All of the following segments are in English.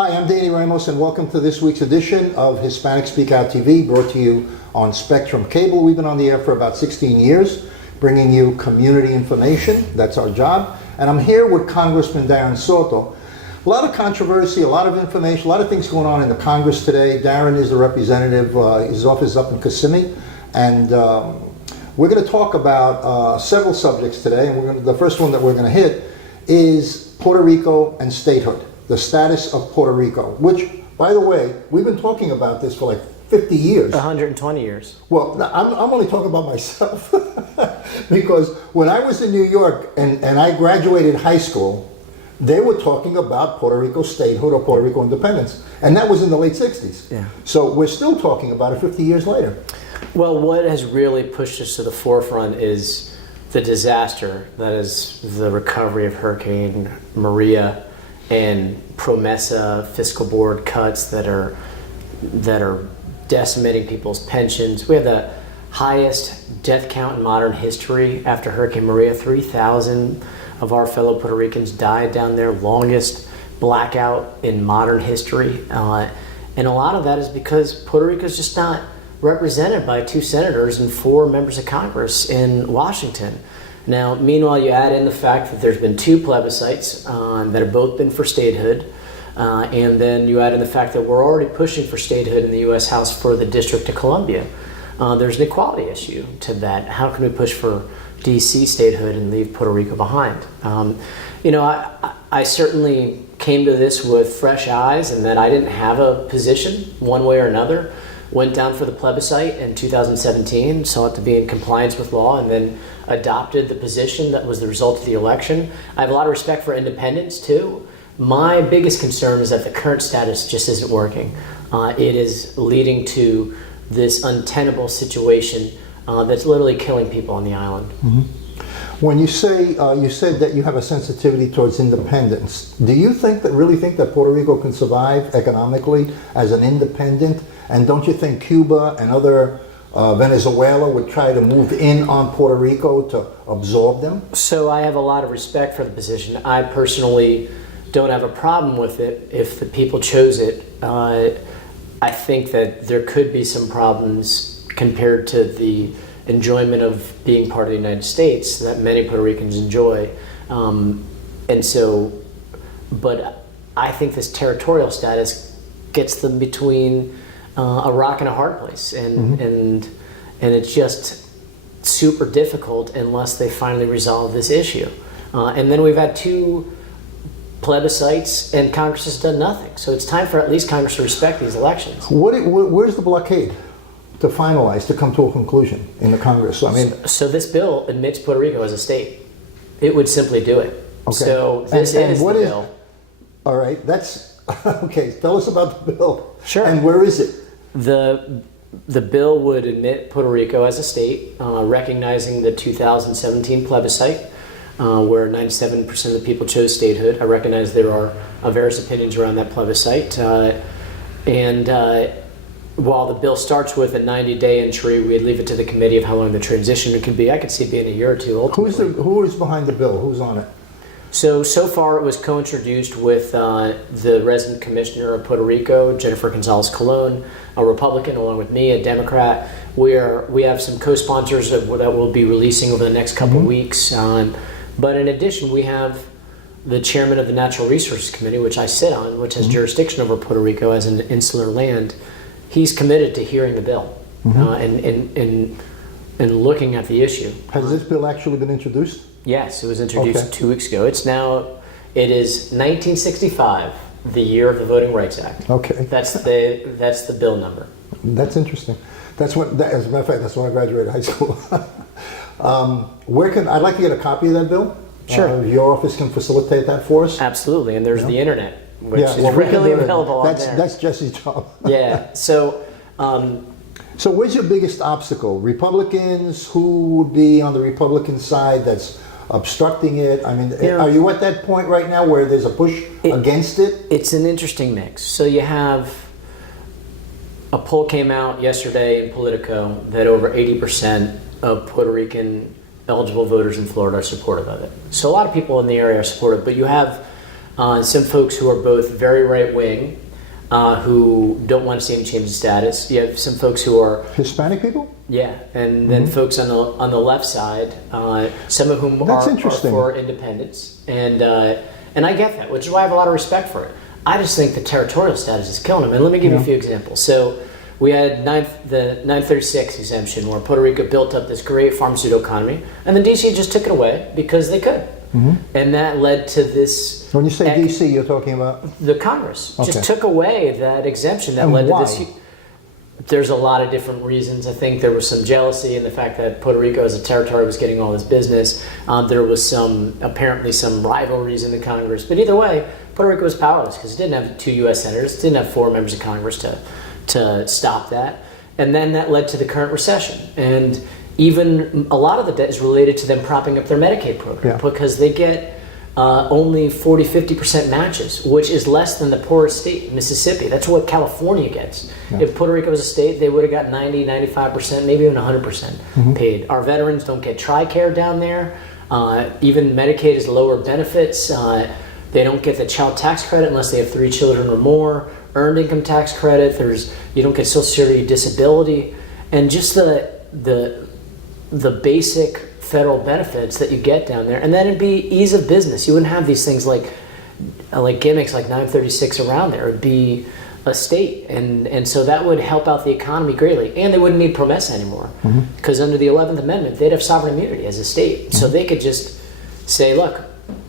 Hi, I'm Danny Ramos, and welcome to this week's edition of Hispanic Speakout TV, brought to you on Spectrum Cable. We've been on the air for about 16 years, bringing you community information. That's our job. And I'm here with Congressman Darren Soto. A lot of controversy, a lot of information, a lot of things going on in the Congress today. Darren is the representative. His office is up in Kissimmee. And we're going to talk about several subjects today. And the first one that we're going to hit is Puerto Rico and statehood. The status of Puerto Rico, which, by the way, we've been talking about this for like 50 years. 120 years. Well, I'm only talking about myself because when I was in New York and I graduated high school, they were talking about Puerto Rico statehood or Puerto Rico independence. And that was in the late 60s. Yeah. So we're still talking about it 50 years later. Well, what has really pushed us to the forefront is the disaster that is the recovery of Hurricane Maria and PROMESA fiscal board cuts that are decimating people's pensions. We have the highest death count in modern history after Hurricane Maria. 3,000 of our fellow Puerto Ricans died down there, longest blackout in modern history. And a lot of that is because Puerto Rico is just not represented by 2 senators and 4 members of Congress in Washington. Now, meanwhile, you add in the fact that there's been 2 plebiscites that have both been for statehood, and then you add in the fact that we're already pushing for statehood in the U.S. House for the District of Columbia. There's an equality issue to that. How can we push for D.C. statehood and leave Puerto Rico behind? I certainly came to this with fresh eyes, and that I didn't have a position one way or another. Went down for the plebiscite in 2017, sought to be in compliance with law, and then adopted the position that was the result of the election. I have a lot of respect for independence too. My biggest concern is that the current status just isn't working. It is leading to this untenable situation that's literally killing people on the island. Mm-hmm. When you say, you said that you have a sensitivity towards independence, do you really think that Puerto Rico can survive economically as an independent? And don't you think Cuba and other Venezuela would try to move in on Puerto Rico to absorb them? So I have a lot of respect for the position. I personally don't have a problem with it if the people chose it. I think that there could be some problems compared to the enjoyment of being part of the United States that many Puerto Ricans enjoy. But I think this territorial status gets them between a rock and a hard place, and it's just super difficult unless they finally resolve this issue. And then we've had 2 plebiscites, and Congress has done nothing. So it's time for at least Congress to respect these elections. Where's the blockade to finalize, to come to a conclusion in the Congress? So this bill admits Puerto Rico as a state. It would simply do it. Okay. So this is the bill. All right, that's okay. Tell us about the bill. Sure. And where is it? The bill would admit Puerto Rico as a state, recognizing the 2017 plebiscite, where 97% of the people chose statehood. I recognize there are various opinions around that plebiscite. While the bill starts with a 90-day entry, we'd leave it to the committee of how long the transition could be. I could see it being a year or 2 ultimately. Who is behind the bill? Who's on it? So far it was co-introduced with the resident commissioner of Puerto Rico, Jennifer Gonzalez-Colon, a Republican, along with me, a Democrat. We have some co-sponsors that we'll be releasing over the next couple weeks. But in addition, we have the chairman of the Natural Resources Committee, which I sit on, which has jurisdiction over Puerto Rico as an insular land. He's committed to hearing the bill and looking at the issue. Has this bill actually been introduced? Yes, it was introduced 2 weeks ago. It is 1965, the year of the Voting Rights Act. Okay. That's the bill number. That's interesting. As a matter of fact, that's when I graduated high school. I'd like to get a copy of that bill. Sure. Your office can facilitate that for us? Absolutely, and there's the internet, which is readily available on there. That's Jesse's job. Yeah, so where's your biggest obstacle? Republicans? Who would be on the Republican side that's obstructing it? Are you at that point right now where there's a push against it? It's an interesting mix. So you have a poll came out yesterday in Politico that over 80% of Puerto Rican eligible voters in Florida are supportive of it. So a lot of people in the area are supportive, but you have some folks who are both very right-wing, who don't want to see him change his status. You have some folks who are Hispanic people? yeah, and then folks on the left side, some of whom are for independence, and I get that, which is why I have a lot of respect for it. I just think the territorial status is killing him, and let me give you a few examples. So we had the 936 exemption, where Puerto Rico built up this great pharmaceutical economy, and then DC just took it away because they could, and that led to this. When you say DC, you're talking about the Congress just took away that exemption that led to this. There's a lot of different reasons. I think there was some jealousy in the fact that Puerto Rico as a territory was getting all this business. There was apparently some rivalries in the Congress. But either way, Puerto Rico was powerless because it didn't have 2 U.S. senators, it didn't have 4 members of Congress to stop that. And then that led to the current recession. And even a lot of the debt is related to them propping up their Medicaid program because they get only 40-50% matches, which is less than the poorest state, Mississippi. That's what California gets. If Puerto Rico was a state, they would have got 90, 95%, maybe even 100% paid. Our veterans don't get TRICARE down there. Even Medicaid is lower benefits. They don't get the child tax credit unless they have 3 children or more. Earned income tax credit. You don't get Social Security disability, and just the basic federal benefits that you get down there, and then it'd be ease of business. You wouldn't have these things like gimmicks like 936 around there. It'd be a state, and so that would help out the economy greatly, and they wouldn't need promesa anymore because under the 11th Amendment they'd have sovereign immunity as a state, so they could just say, look,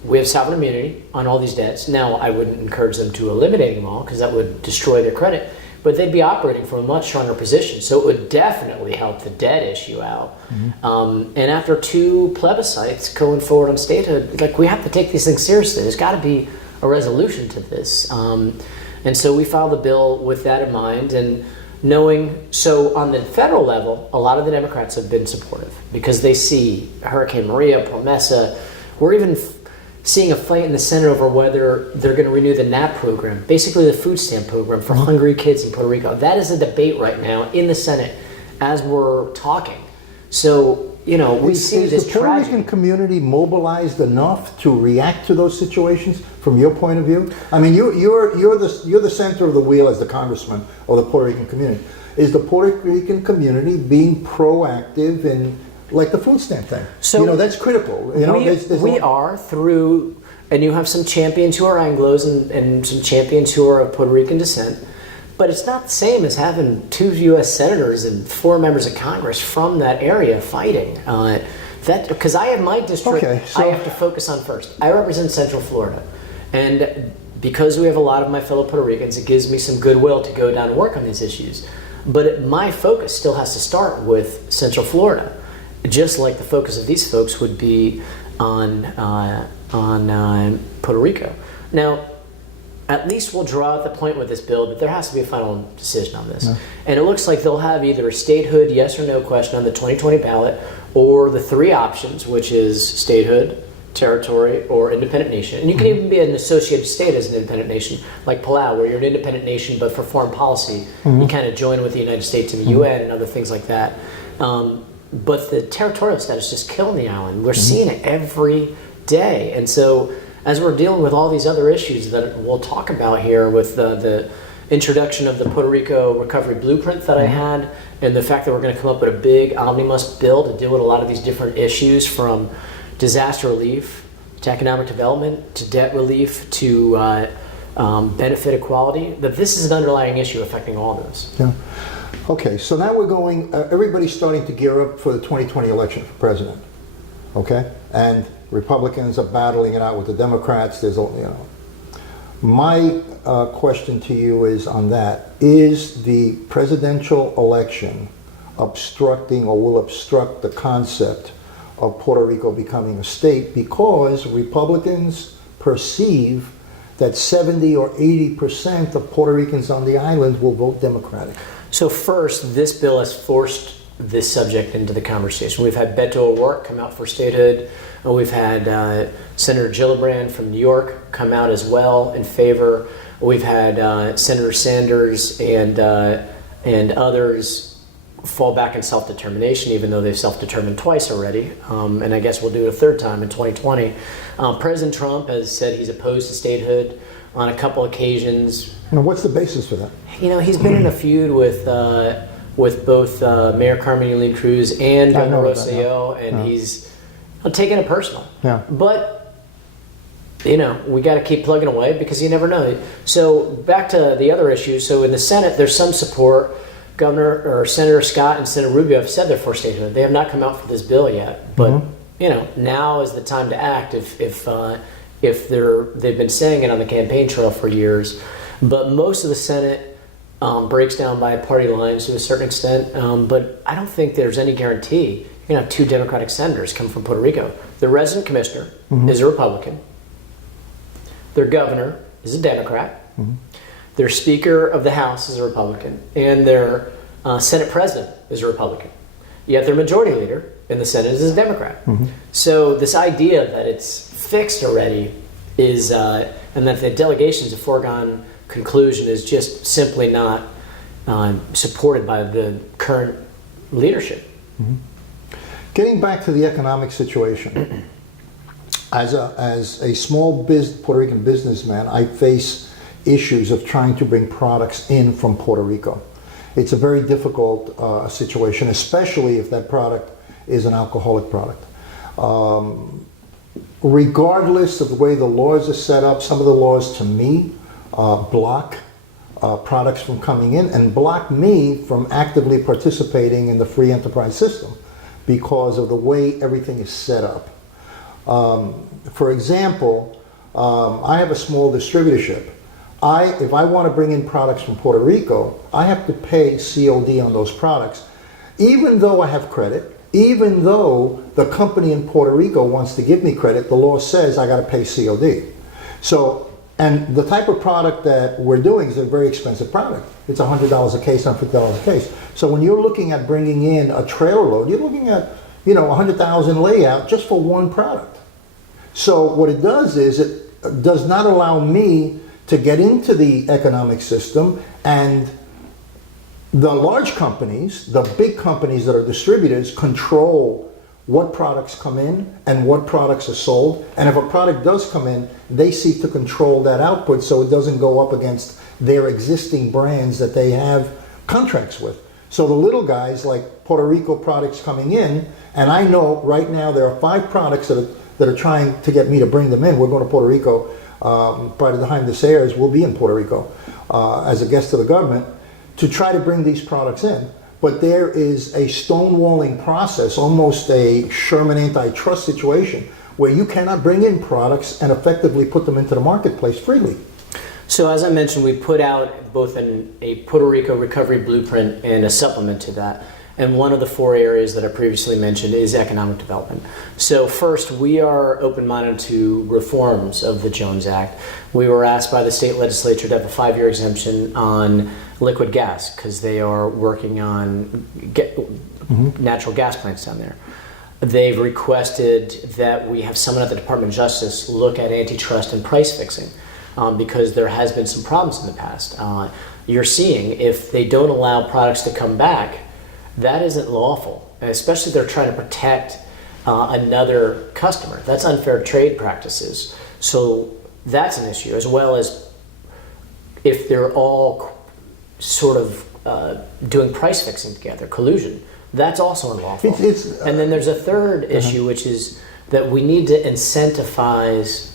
we have sovereign immunity on all these debts. Now I wouldn't encourage them to eliminate them all because that would destroy their credit, but they'd be operating from a much stronger position. So it would definitely help the debt issue out. And after 2 plebiscites going forward on statehood, we have to take these things seriously. There's got to be a resolution to this. And so we filed the bill with that in mind, and so on the federal level, a lot of the Democrats have been supportive because they see Hurricane Maria, promesa. We're even seeing a fight in the Senate over whether they're going to renew the NAP program, basically the food stamp program for hungry kids in Puerto Rico. That is a debate right now in the Senate as we're talking. So, we see this tragedy. Is the Puerto Rican community mobilized enough to react to those situations from your point of view? I mean, you're the center of the wheel as the congressman of the Puerto Rican community. Is the Puerto Rican community being proactive in like the food stamp thing? So that's critical. We are through, and you have some champions who are Anglos and some champions who are of Puerto Rican descent, but it's not the same as having 2 U.S. senators and 4 members of Congress from that area fighting. Because I have my district, I have to focus on first. I represent Central Florida, and because we have a lot of my fellow Puerto Ricans, it gives me some goodwill to go down and work on these issues. But my focus still has to start with Central Florida, just like the focus of these folks would be on Puerto Rico. Now, at least we'll draw out the point with this bill that there has to be a final decision on this. And it looks like they'll have either a statehood yes or no question on the 2020 ballot, or the 3 options, which is statehood, territory, or independent nation. And you can even be an associated state as an independent nation, like Palau, where you're an independent nation, but for foreign policy, you kind of join with the United States and the UN and other things like that. But the territorial status just killing the island. We're seeing it every day. And so as we're dealing with all these other issues that we'll talk about here with the introduction of the Puerto Rico recovery blueprint that I had, and the fact that we're going to come up with a big omnibus bill to deal with a lot of these different issues, from disaster relief to economic development to debt relief to benefit equality, that this is an underlying issue affecting all of this. Yeah. Okay, so now we're going, everybody's starting to gear up for the 2020 election for president. Okay? And Republicans are battling it out with the Democrats. My question to you is on that: is the presidential election obstructing or will obstruct the concept of Puerto Rico becoming a state, because Republicans perceive that 70 or 80% of Puerto Ricans on the island will vote Democratic? So first, this bill has forced this subject into the conversation. We've had Beto O'Rourke come out for statehood. We've had Senator Gillibrand from New York come out as well in favor. We've had Senator Sanders and others fall back in self-determination, even though they've self-determined twice already, and I guess we'll do it a third time in 2020. President Trump has said he's opposed to statehood on a couple occasions. Now, what's the basis for that? You know, he's been in a feud with both Mayor Carmen Yulín Cruz and Governor Rosselló, and he's taking it personal. Yeah. But you know, we got to keep plugging away because you never know. So back to the other issue. So in the Senate, there's some support. Governor or Senator Scott and Senator Rubio have said they're for statehood. They have not come out for this bill yet, but you know, now is the time to act. If they've been saying it on the campaign trail for years, but most of the Senate breaks down by party lines to a certain extent. But I don't think there's any guarantee you're gonna have two Democratic senators come from Puerto Rico. The resident commissioner is a Republican. Their governor is a Democrat. Their Speaker of the House is a Republican. And their Senate President is a Republican. Yet their majority leader in the Senate is a Democrat. So this idea that it's fixed already is, and that the delegation's a foregone conclusion is just simply not supported by the current leadership. Getting back to the economic situation, as a small Puerto Rican businessman, I face issues of trying to bring products in from Puerto Rico. It's a very difficult situation, especially if that product is an alcoholic product. Regardless of the way the laws are set up, some of the laws to me block products from coming in and block me from actively participating in the free enterprise system because of the way everything is set up. For example, I have a small distributorship. If I want to bring in products from Puerto Rico, I have to pay COD on those products, even though I have credit, even though the company in Puerto Rico wants to give me credit. The law says I got to pay COD. So, and the type of product that we're doing is a very expensive product. It's $100 a case, $150 a case. So when you're looking at bringing in a trailer load, you're looking at, you know, 100,000 layout just for one product. So what it does is it does not allow me to get into the economic system, and the large companies, the big companies that are distributors, control what products come in and what products are sold. And if a product does come in, they seek to control that output so it doesn't go up against their existing brands that they have contracts with. So the little guys, like Puerto Rico products coming in, and I know right now there are 5 products that are trying to get me to bring them in. We're going to Puerto Rico. By the time this airs, we'll be in Puerto Rico as a guest of the government to try to bring these products in. But there is a stonewalling process, almost a Sherman antitrust situation, where you cannot bring in products and effectively put them into the marketplace freely. So as I mentioned, we put out both a Puerto Rico recovery blueprint and a supplement to that. And one of the 4 areas that I previously mentioned is economic development. So first, we are open-minded to reforms of the Jones Act. We were asked by the state legislature to have a 5-year exemption on liquid gas because they are working on natural gas plants down there. They've requested that we have someone at the Department of Justice look at antitrust and price fixing because there has been some problems in the past. You're seeing if they don't allow products to come back, that isn't lawful, especially if they're trying to protect another customer. That's unfair trade practices. So that's an issue, as well as if they're all sort of doing price fixing together, collusion. That's also unlawful. And then there's a third issue, which is that we need to incentivize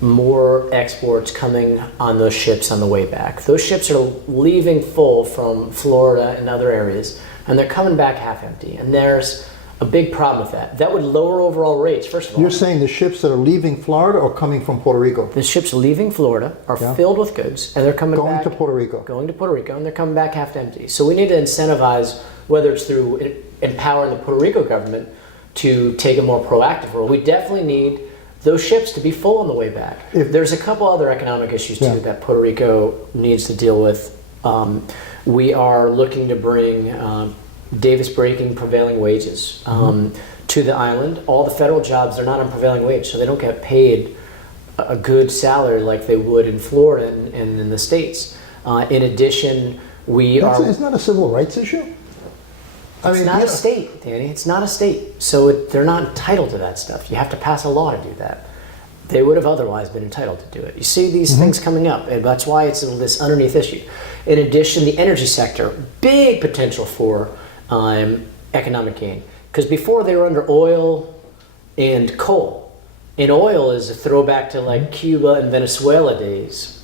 more exports coming on those ships on the way back. Those ships are leaving full from Florida and other areas, and they're coming back half empty. And there's a big problem with that. That would lower overall rates, first of all. You're saying the ships that are leaving Florida are coming from Puerto Rico? The ships leaving Florida are filled with goods, and they're coming back. Going to Puerto Rico. Going to Puerto Rico, and they're coming back half empty. So we need to incentivize, whether it's through empowering the Puerto Rico government to take a more proactive role. We definitely need those ships to be full on the way back. There's a couple other economic issues too that Puerto Rico needs to deal with. We are looking to bring Davis-breaking prevailing wages to the island. All the federal jobs are not on prevailing wage, so they don't get paid a good salary like they would in Florida and in the States. In addition, Isn't that a civil rights issue? It's not a state, Danny. It's not a state. So they're not entitled to that stuff. You have to pass a law to do that. They would have otherwise been entitled to do it. You see these things coming up, and that's why it's this underneath issue. In addition, the energy sector, big potential for economic gain. Because before they were under oil and coal. And oil is a throwback to like Cuba and Venezuela days.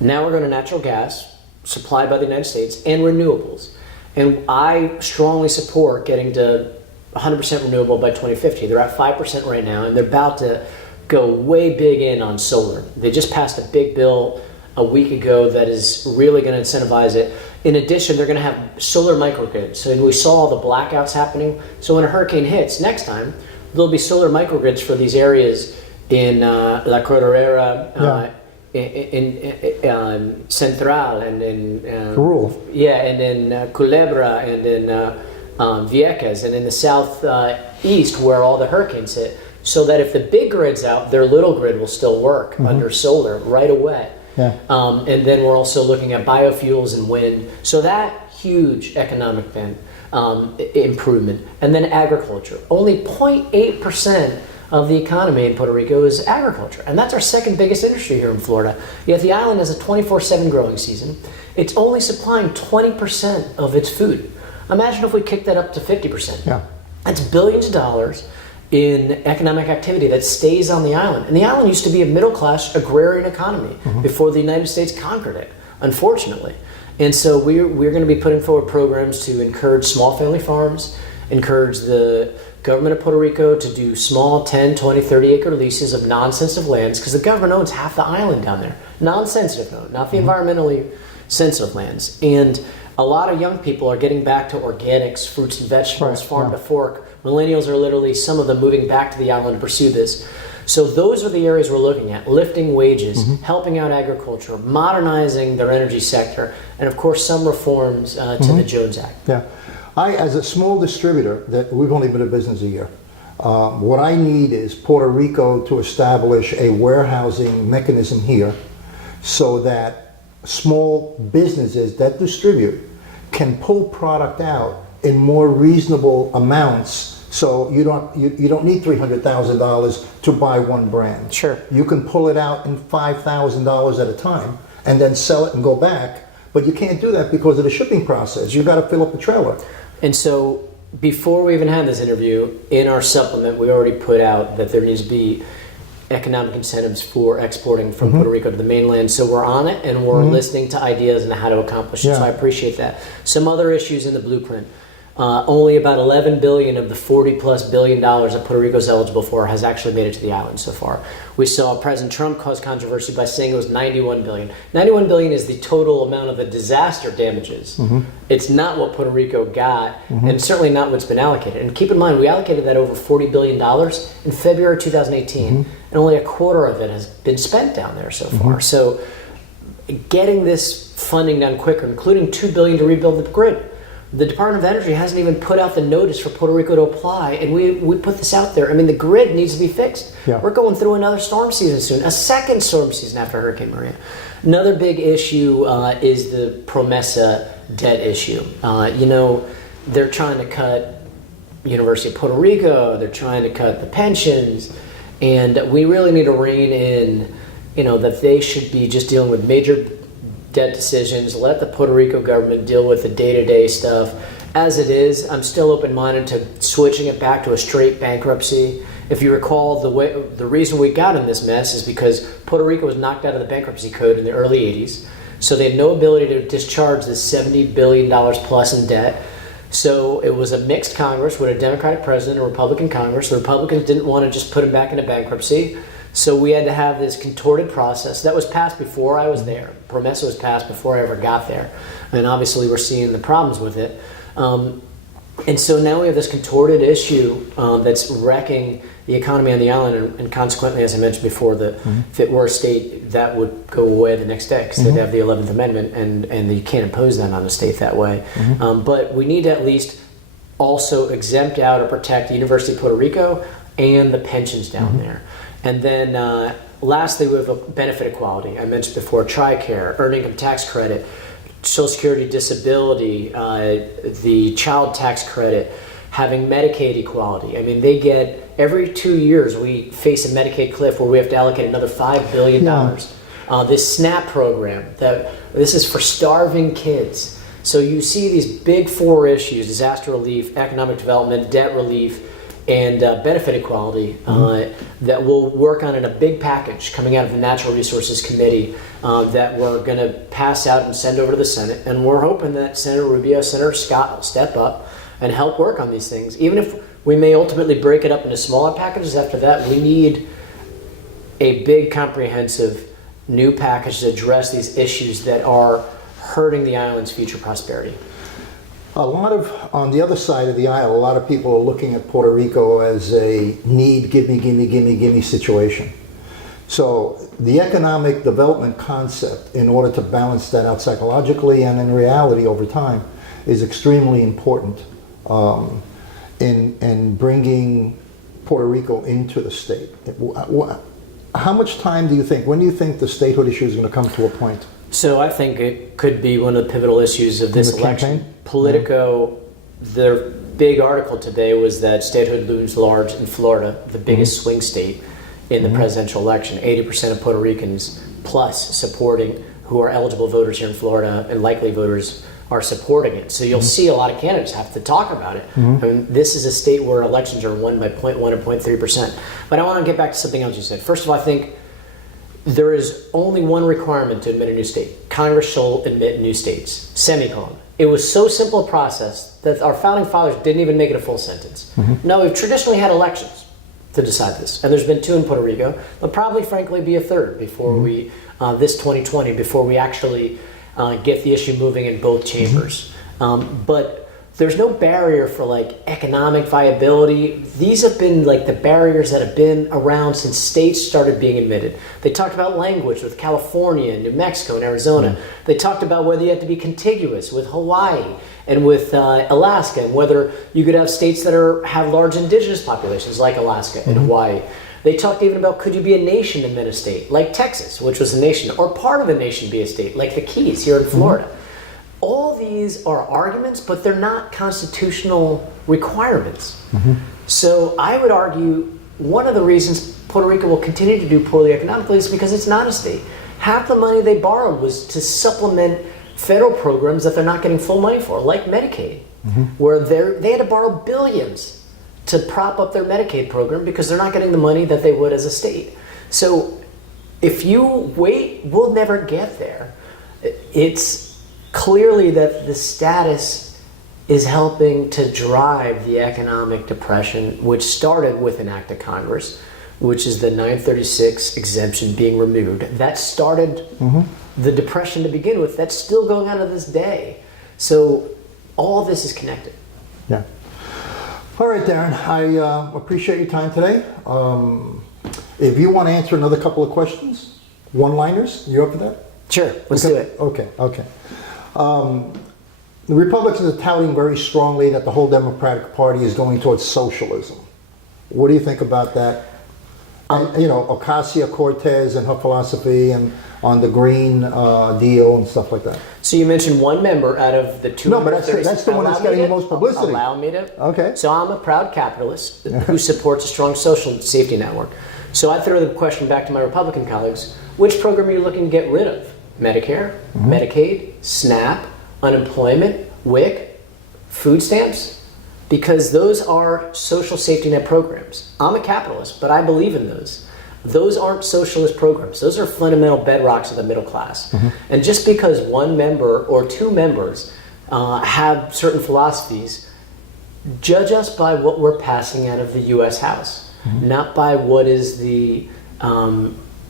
Now we're going to natural gas, supplied by the United States, and renewables. And I strongly support getting to 100% renewable by 2050. They're at 5% right now, and they're about to go way big in on solar. They just passed a big bill a week ago that is really going to incentivize it. In addition, they're going to have solar microgrids. So we saw all the blackouts happening. So when a hurricane hits next time, there'll be solar microgrids for these areas in La Cordillera, in Central, and in rural. Yeah, and in Culebra, and in Vieques, and in the southeast where all the hurricanes hit. So that if the big grid's out, their little grid will still work under solar right away. Yeah. And then we're also looking at biofuels and wind. So that huge economic then improvement. And then agriculture. Only 0.8% of the economy in Puerto Rico is agriculture. And that's our second biggest industry here in Florida. Yet the island has a 24/7 growing season. It's only supplying 20% of its food. Imagine if we kicked that up to 50%. Yeah. That's billions of dollars in economic activity that stays on the island. And the island used to be a middle-class agrarian economy before the United States conquered it, unfortunately. And so we're going to be putting forward programs to encourage small family farms, encourage the government of Puerto Rico to do small 10, 20, 30 acre leases of non-sensitive lands, because the government owns half the island down there. Non-sensitive, no, not the environmentally sensitive lands. And a lot of young people are getting back to organics, fruits and vegetables, farm to fork. Millennials are literally, some of them, moving back to the island to pursue this. So those are the areas we're looking at: lifting wages, helping out agriculture, modernizing their energy sector, and of course some reforms to the Jones Act. Yeah. I, as a small distributor, that we've only been in business a year, what I need is Puerto Rico to establish a warehousing mechanism here so that small businesses that distribute can pull product out in more reasonable amounts. So you don't need $300,000 to buy one brand. Sure. You can pull it out in $5,000 at a time and then sell it and go back. But you can't do that because of the shipping process. You've got to fill up the trailer. And so before we even had this interview, in our supplement, we already put out that there needs to be economic incentives for exporting from Puerto Rico to the mainland. So we're on it, and we're listening to ideas and how to accomplish it. So I appreciate that. Some other issues in the blueprint. Only about $11 billion of the $40+ billion that Puerto Rico is eligible for has actually made it to the island so far. We saw President Trump cause controversy by saying it was $91 billion. $91 billion is the total amount of the disaster damages. It's not what Puerto Rico got, and certainly not what's been allocated. And keep in mind, we allocated that over $40 billion in February 2018, and only a quarter of it has been spent down there so far. So getting this funding done quicker, including $2 billion to rebuild the grid. The Department of Energy hasn't even put out the notice for Puerto Rico to apply, and we put this out there. I mean, the grid needs to be fixed. Yeah. We're going through another storm season soon, a second storm season after Hurricane Maria. Another big issue is the Promesa debt issue. They're trying to cut University of Puerto Rico, they're trying to cut the pensions, and we really need to rein in, that they should be just dealing with major debt decisions. Let the Puerto Rico government deal with the day-to-day stuff. As it is, I'm still open-minded to switching it back to a straight bankruptcy. If you recall, the reason we got in this mess is because Puerto Rico was knocked out of the bankruptcy code in the early 80s. So they had no ability to discharge this $70 billion plus in debt. So it was a mixed Congress with a Democratic president and a Republican Congress. The Republicans didn't want to just put him back into bankruptcy. So we had to have this contorted process that was passed before I was there. Promesa was passed before I ever got there. And obviously we're seeing the problems with it. And so now we have this contorted issue that's wrecking the economy on the island. And consequently, as I mentioned before, if it were a state, that would go away the next day because they'd have the 11th Amendment, and you can't impose that on a state that way. But we need to at least also exempt out or protect the University of Puerto Rico and the pensions down there. And then lastly, we have a benefit equality. I mentioned before, TRICARE, earned income tax credit, Social Security, disability, the child tax credit, having Medicaid equality. I mean, they get, every 2 years we face a Medicaid cliff where we have to allocate another $5 billion. This SNAP program, this is for starving kids. So you see these big four issues: disaster relief, economic development, debt relief, and benefit equality, that we'll work on in a big package coming out of the Natural Resources Committee that we're going to pass out and send over to the Senate. And we're hoping that Senator Rubio, Senator Scott will step up and help work on these things. Even if we may ultimately break it up into smaller packages after that, we need a big, comprehensive new package to address these issues that are hurting the island's future prosperity. On the other side of the aisle, a lot of people are looking at Puerto Rico as a need, give me situation. So the economic development concept, in order to balance that out psychologically and in reality over time, is extremely important in bringing Puerto Rico into the state. How much time do you think, when do you think the statehood issue is going to come to a point? So I think it could be one of the pivotal issues of this election. Campaign? Politico, their big article today was that statehood looms large in Florida, the biggest swing state in the presidential election. 80% of Puerto Ricans plus supporting, who are eligible voters here in Florida and likely voters, are supporting it. So you'll see a lot of candidates have to talk about it. I mean, this is a state where elections are won by 0.1 or 0.3%. But I want to get back to something else you said. First of all, I think there is only one requirement to admit a new state. Congress shall admit new states, semicolon. It was so simple a process that our founding fathers didn't even make it a full sentence. Now, we've traditionally had elections to decide this, and there's been 2 in Puerto Rico. There'll probably, frankly, be a third before we, this 2020, before we actually get the issue moving in both chambers. But there's no barrier for like economic viability. These have been like the barriers that have been around since states started being admitted. They talked about language with California and New Mexico and Arizona. They talked about whether you had to be contiguous with Hawaii and with Alaska, and whether you could have states that have large indigenous populations like Alaska and Hawaii. They talked even about, could you be a nation and then a state, like Texas, which was a nation, or part of a nation be a state, like the Keys here in Florida. All these are arguments, but they're not constitutional requirements. So I would argue one of the reasons Puerto Rico will continue to do poorly economically is because it's not a state. Half the money they borrowed was to supplement federal programs that they're not getting full money for, like Medicaid, where they had to borrow billions to prop up their Medicaid program because they're not getting the money that they would as a state. So if you wait, we'll never get there. It's clearly that the status is helping to drive the economic depression, which started with an act of Congress, which is the 936 exemption being removed. That started the depression to begin with. That's still going on to this day. So all this is connected. Yeah. All right, Darren, I appreciate your time today. If you want to answer another couple of questions, one-liners, you up for that? Sure, let's do it. Okay. The Republicans are touting very strongly that the whole Democratic Party is going towards socialism. What do you think about that? Ocasio-Cortez and her philosophy and on the Green Deal and stuff like that. So you mentioned one member out of the two. No, but that's the one that's getting the most publicity. Allow me to. Okay. So I'm a proud capitalist who supports a strong social safety network. So I throw the question back to my Republican colleagues. Which program are you looking to get rid of? Medicare, Medicaid, SNAP, unemployment, WIC, food stamps? Because those are social safety net programs. I'm a capitalist, but I believe in those. Those aren't socialist programs. Those are fundamental bedrocks of the middle class. And just because one member or two members have certain philosophies, judge us by what we're passing out of the U.S. House, not by what is the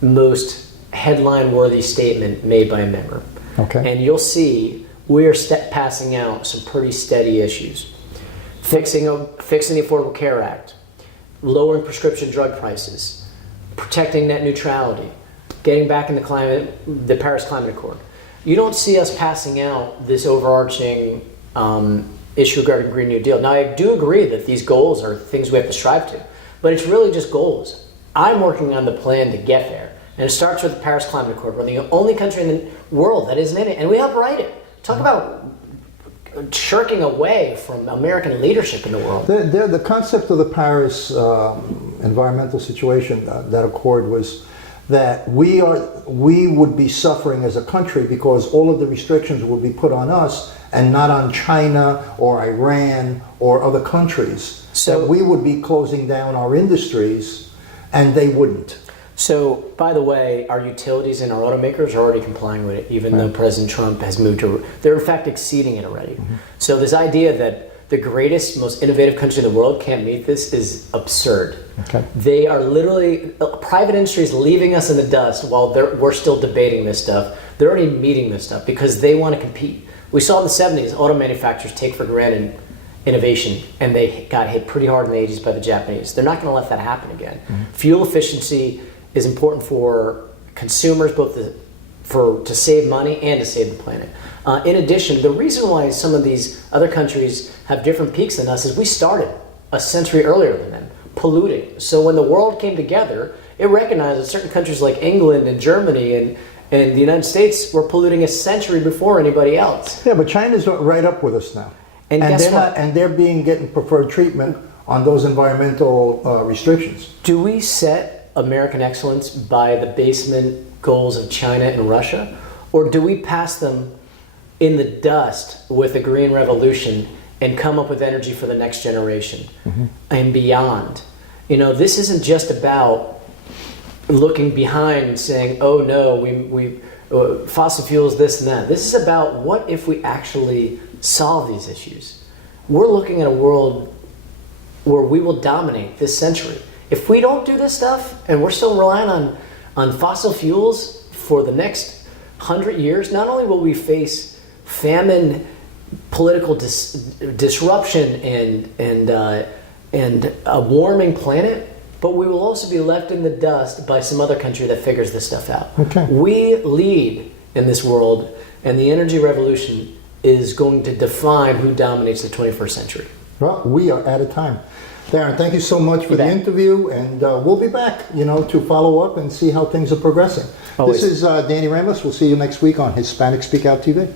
most headline-worthy statement made by a member. Okay. And you'll see we are passing out some pretty steady issues. Fixing the Affordable Care Act, lowering prescription drug prices, protecting net neutrality, getting back in the Paris Climate Accord. You don't see us passing out this overarching issue regarding Green New Deal. Now, I do agree that these goals are things we have to strive to, but it's really just goals. I'm working on the plan to get there, and it starts with the Paris Climate Accord. We're the only country in the world that isn't in it, and we helped write it. Talk about shirking away from American leadership in the world. The concept of the Paris environmental situation, that accord, was that we would be suffering as a country because all of the restrictions would be put on us and not on China or Iran or other countries. So that we would be closing down our industries and they wouldn't. So, by the way, our utilities and our automakers are already complying with it, even though President Trump has moved to. They're in fact exceeding it already. So this idea that the greatest, most innovative country in the world can't meet this is absurd. Okay. They are literally, private industry is leaving us in the dust while we're still debating this stuff. They're already meeting this stuff because they want to compete. We saw in the 70s, auto manufacturers take for granted innovation, and they got hit pretty hard in the 80s by the Japanese. They're not going to let that happen again. Fuel efficiency is important for consumers, both to save money and to save the planet. In addition, the reason why some of these other countries have different peaks than us is we started a century earlier than them, polluting. So when the world came together, it recognized that certain countries like England and Germany and the United States were polluting a century before anybody else. Yeah, but China's right up with us now. And guess they're what? And they're getting preferred treatment on those environmental restrictions. Do we set American excellence by the basement goals of China and Russia? Or do we pass them in the dust with the Green Revolution and come up with energy for the next generation and beyond? You know, this isn't just about looking behind and saying, oh no, we fossil fuels, this and that. This is about what if we actually solve these issues. We're looking at a world where we will dominate this century. If we don't do this stuff and we're still relying on fossil fuels for the next 100 years, not only will we face famine, political disruption, and a warming planet, but we will also be left in the dust by some other country that figures this stuff out. Okay. We lead in this world, and the energy revolution is going to define who dominates the 21st century. Well, we are out of time. Darren, thank you so much for the interview, and we'll be back, to follow up and see how things are progressing. Always. This is Danny Ramos. We'll see you next week on Hispanic Speak Out TV.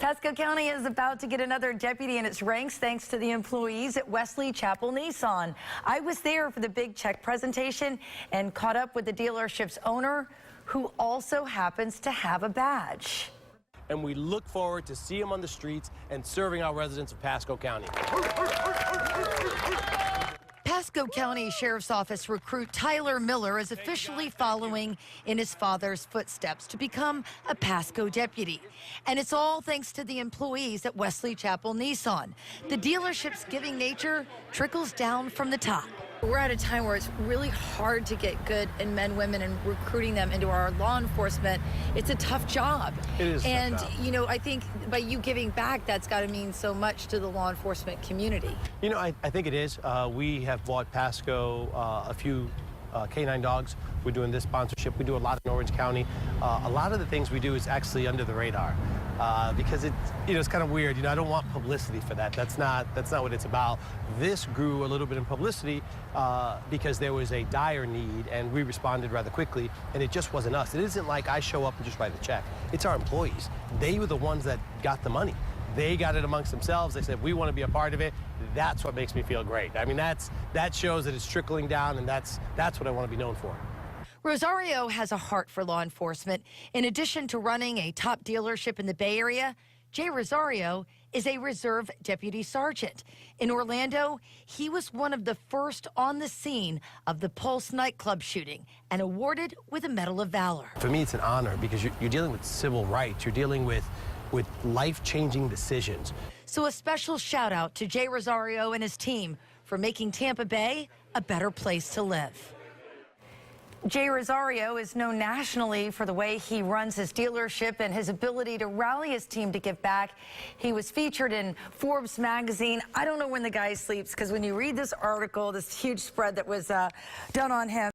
Pasco County is about to get another deputy in its ranks thanks to the employees at Wesley Chapel Nissan. I was there for the big check presentation and caught up with the dealership's owner, who also happens to have a badge. And we look forward to seeing him on the streets and serving our residents of Pasco County. Pasco County Sheriff's Office recruit Tyler Miller is officially following in his father's footsteps to become a Pasco deputy. And it's all thanks to the employees at Wesley Chapel Nissan. The dealership's giving nature trickles down from the top. We're at a time where it's really hard to get good in men, women, and recruiting them into our law enforcement. It's a tough job. It is. And, I think by you giving back, that's got to mean so much to the law enforcement community. I think it is. We have bought Pasco a few canine dogs. We're doing this sponsorship. We do a lot in Orange County. A lot of the things we do is actually under the radar because it's kind of weird. I don't want publicity for that. That's not what it's about. This grew a little bit in publicity because there was a dire need, and we responded rather quickly. And it just wasn't us. It isn't like I show up and just write a check. It's our employees. They were the ones that got the money. They got it amongst themselves. They said, we want to be a part of it. That's what makes me feel great. I mean, that shows that it's trickling down, and that's what I want to be known for. Rosario has a heart for law enforcement. In addition to running a top dealership in the Bay Area, Jay Rosario is a reserve deputy sergeant. In Orlando, he was one of the first on the scene of the Pulse nightclub shooting and awarded with a Medal of Valor. For me, it's an honor because you're dealing with civil rights. You're dealing with life-changing decisions. So a special shout out to Jay Rosario and his team for making Tampa Bay a better place to live. Jay Rosario is known nationally for the way he runs his dealership and his ability to rally his team to give back. He was featured in Forbes magazine. I don't know when the guy sleeps, because when you read this article, this huge spread that was done on him,